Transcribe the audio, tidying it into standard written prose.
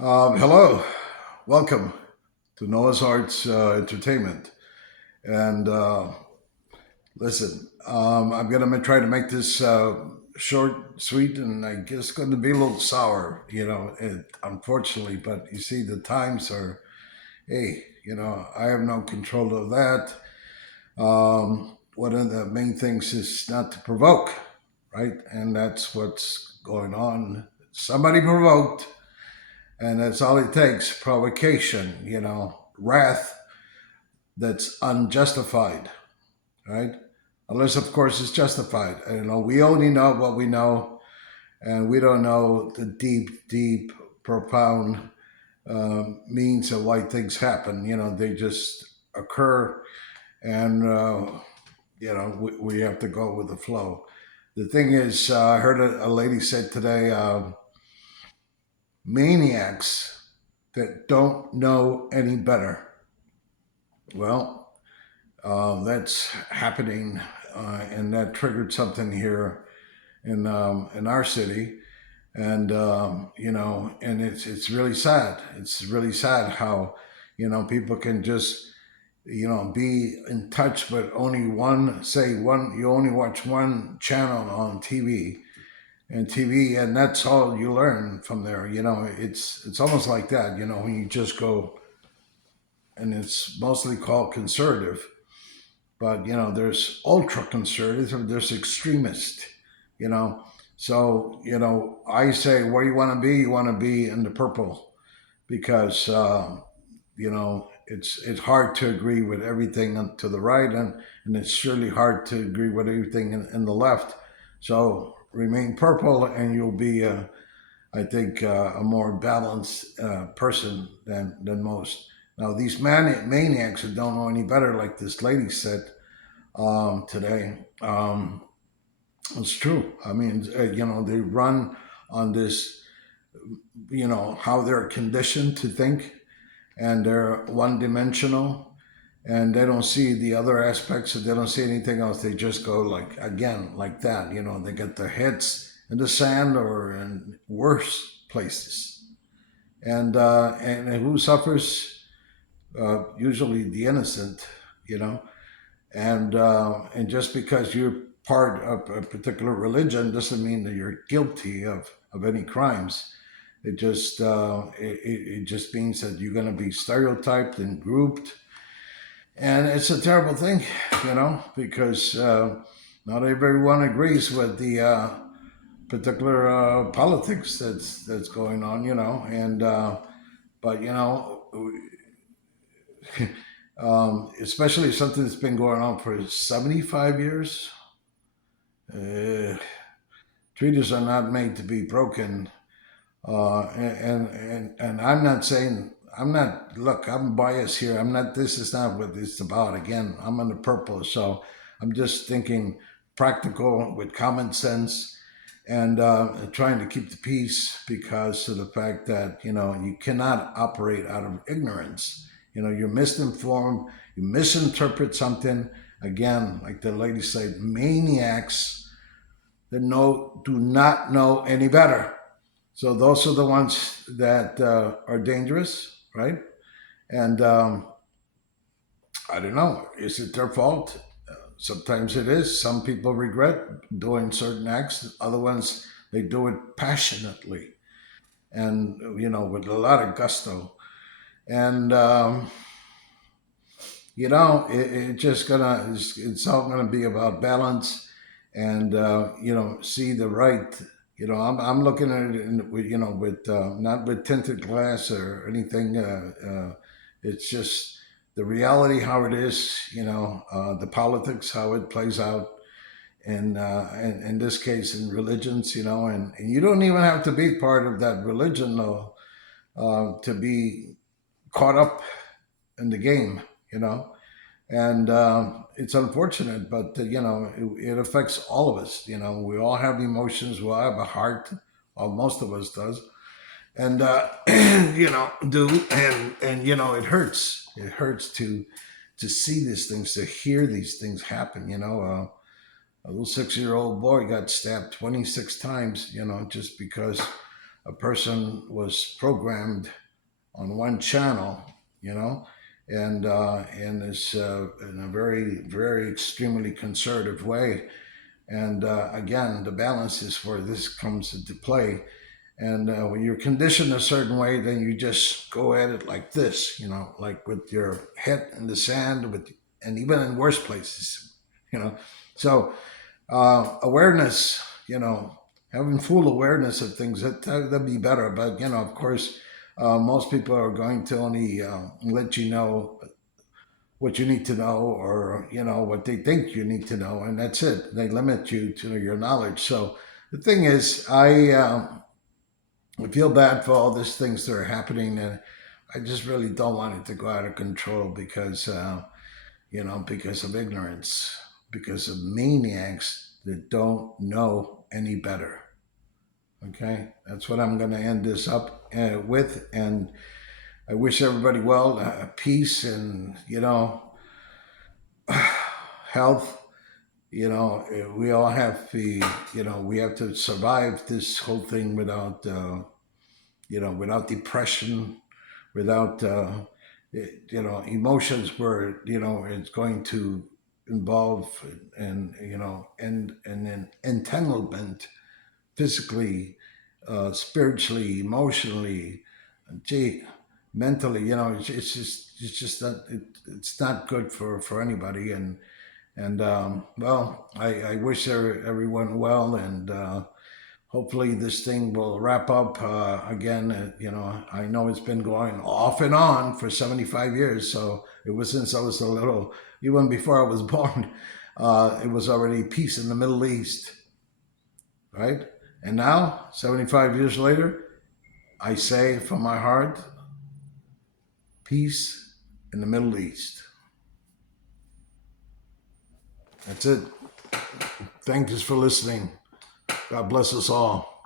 Hello, welcome to Noah's Arts Entertainment. And listen, I'm going to try to make this short, sweet, and I guess going to be a little sour, unfortunately. But you see, the times are, hey, I have no control of that. One of the main things is not to provoke, right? And that's what's going on. Somebody provoked, and that's all it takes provocation, wrath that's unjustified, right? Unless, of course, it's justified. We only know what we know, and we don't know the deep, deep, profound means of why things happen. They just occur, and we have to go with the flow. The thing is, I heard a lady said today, maniacs that don't know any better. Well, that's happening, and that triggered something here in our city, and and it's really sad. It's really sad how people can just be in touch with only one, say one. You only watch one channel on TV, and that's all you learn from there. It's almost like that. When you just go, and it's mostly called conservative. But there's ultra conservative and there's extremist. You know, so I say, where you want to be? You want to be in the purple because it's hard to agree with everything to the right, and it's surely hard to agree with everything in the left. So remain purple, and you'll be, I think, a more balanced person than most. Now, these maniacs who don't know any better, like this lady said, today. It's true. I mean, they run on this, how they're conditioned to think, and they're one dimensional, and they don't see the other aspects, and they don't see anything else. They just go like, again, like that. They get their heads in the sand or in worse places. And who suffers? Usually the innocent, you know and just because you're part of a particular religion doesn't mean that you're guilty of any crimes. It just means that you're going to be stereotyped and grouped, and it's a terrible thing, because not everyone agrees with the particular politics that's going on, and but especially something that's been going on for 75 years. Uh, Treaties are not made to be broken. And I'm not saying, I'm not, look, I'm biased here. I'm not, this is not what it's about. Again, I'm on the purple. So I'm just thinking practical with common sense, and trying to keep the peace because of the fact that, you cannot operate out of ignorance. You're misinformed, you misinterpret something. Again, like the lady said, maniacs that do not know any better. So those are the ones that are dangerous, right? And I don't know, is it their fault? Sometimes it is. Some people regret doing certain acts. Other ones, they do it passionately and with a lot of gusto. And it just it's all gonna be about balance, and see the right. I'm looking at it with not with tinted glass or anything. It's just the reality how it is. The politics how it plays out. And in this case, in religions, and you don't even have to be part of that religion, though, to be caught up in the game, you know and it's unfortunate, but it affects all of us. We all have emotions, we all have a heart, well, most of us does, and do, and it hurts to see these things, to hear these things happen. A little 6-year-old boy got stabbed 26 times, just because a person was programmed on one channel, you know, and this in a very, very extremely conservative way. And again, the balance is where this comes into play. And when you're conditioned a certain way, then you just go at it like this, like with your head in the sand, and even in worse places, you know. So awareness, having full awareness of things, that'd be better. But of course, most people are going to only let you know what you need to know, or what they think you need to know, and that's it. They limit you to your knowledge. So the thing is, I feel bad for all these things that are happening, and I just really don't want it to go out of control because of ignorance, because of maniacs that don't know any better. Okay, that's what I'm going to end this up with, and I wish everybody well, peace, and health. We all have the, we have to survive this whole thing without, without depression, without, emotions where, it's going to involve and an entanglement physically, spiritually, emotionally, gee, mentally. It's just not, it's not good for anybody. And well, I wish everyone well, and hopefully this thing will wrap up again. I know it's been going off and on for 75 years, so it was since I was a little, even before I was born. It was already peace in the Middle East, right? And now, 75 years later, I say from my heart, peace in the Middle East. That's it. Thank you for listening. God bless us all.